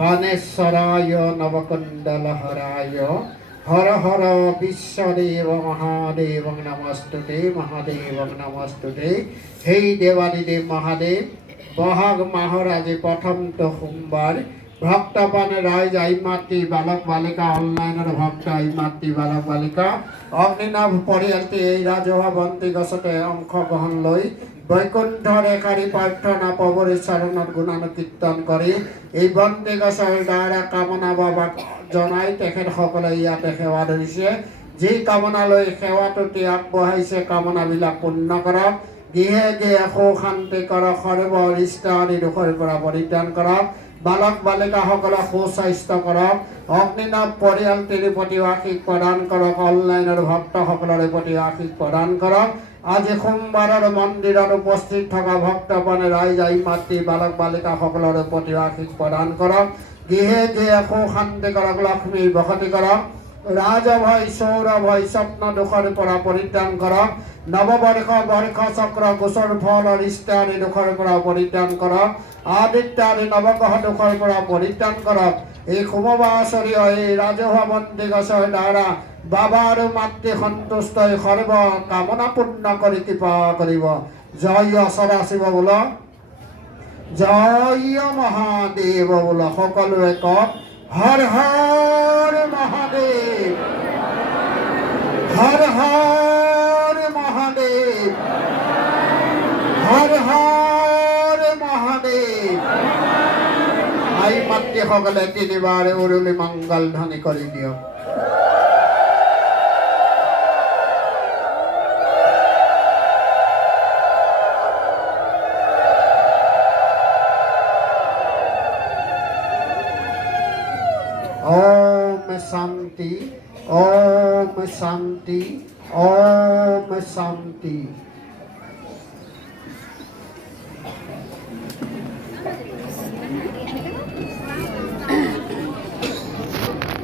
বানেশ্বৰায় নবকুণ্ডলহৰায় হৰ হৰ বিশ্বদেব মহাদেব নমস্তুতে মহাদেব নমস্তুতে। হে দেবাদিদেব মহাদেব, বহাগ মাহৰ আজি প্ৰথমটো সোমবাৰ ভক্তপান ৰাইজ আই মাতৃ বালক বালিকা অনলাইনৰ ভক্ত আই মাতৃ বালক বালিকা অগ্নিনাভ পৰিয়ালটি এই ৰাজহুৱা বন্তি গছতে অংশগ্ৰহণ লৈ বৈকুণ্ঠ ৰেখাৰী প্ৰাৰ্থনা প্ৰভুৰ চৰণত গুণানুকীৰ্তন কৰি এই বন্তি গছৰ দ্বাৰা কামনা বাবাক জনাই তেখেতসকলে ইয়াতে সেৱা ধৰিছে। যি কামনা লৈ সেৱাটোতে আগবঢ়াইছে কামনাবিলাক পূৰ্ণ কৰক। গৃহে গৃহে সুখ শান্তি কৰক। সৰ্ব অনিষ্ট আদি দুখৰ পৰা পৰিত্ৰাণ কৰক। বালক বালিকাসকলক সুস্বাস্থ্য কৰক। অগ্নিনাভ পৰিয়ালটিৰ প্ৰতি আশীষ প্ৰদান কৰক। অনলাইনৰ ভক্তসকলৰ প্ৰতি আশীষ প্ৰদান কৰক। আজি সোমবাৰৰ মন্দিৰত উপস্থিত থকা ভক্তপানে ৰাইজ আই মাতৃ বালক বালিকাসকলৰ প্ৰতি আশীষ প্ৰদান কৰক। গৃহে গৃহে সুখ শান্তি কৰক। লক্ষ্মীৰ বসতি কৰক। ৰাজভয় সৌৰভয় স্বপ্ন দুখৰ পৰা পৰিত্ৰাণ কৰক। নৱবৰ্ষ বৰ্ষ চক্ৰ গোচৰ ফল অনিষ্ট আদি দুখৰ পৰা পৰিত্ৰাণ কৰক। আদিত্য আদি নৱগ্ৰহ দুখৰ পৰা পৰিত্ৰাণ কৰক। এই শুভবাচৰীয় এই ৰাজহুৱা বন্তি গছৰ দ্বাৰা বাবা আৰু মাতৃ সন্তুষ্ট হৈ সৰ্ব কামনা পূৰ্ণ কৰি কৃপা কৰিব। জয় সদাশিৱ বোল, জয় মহাদেৱ বোল। সকলোৱে কওক হৰ হৰ মহাদেৱ, হৰ হৰ মহাদেৱ, হৰ হৰ মহাদেৱ। আই মাতৃসকলে তিনিবাৰ উৰুলি মংগল ধ্বনি কৰি দিয়ক। ओम शांति, ओम शांति, ओम शांति।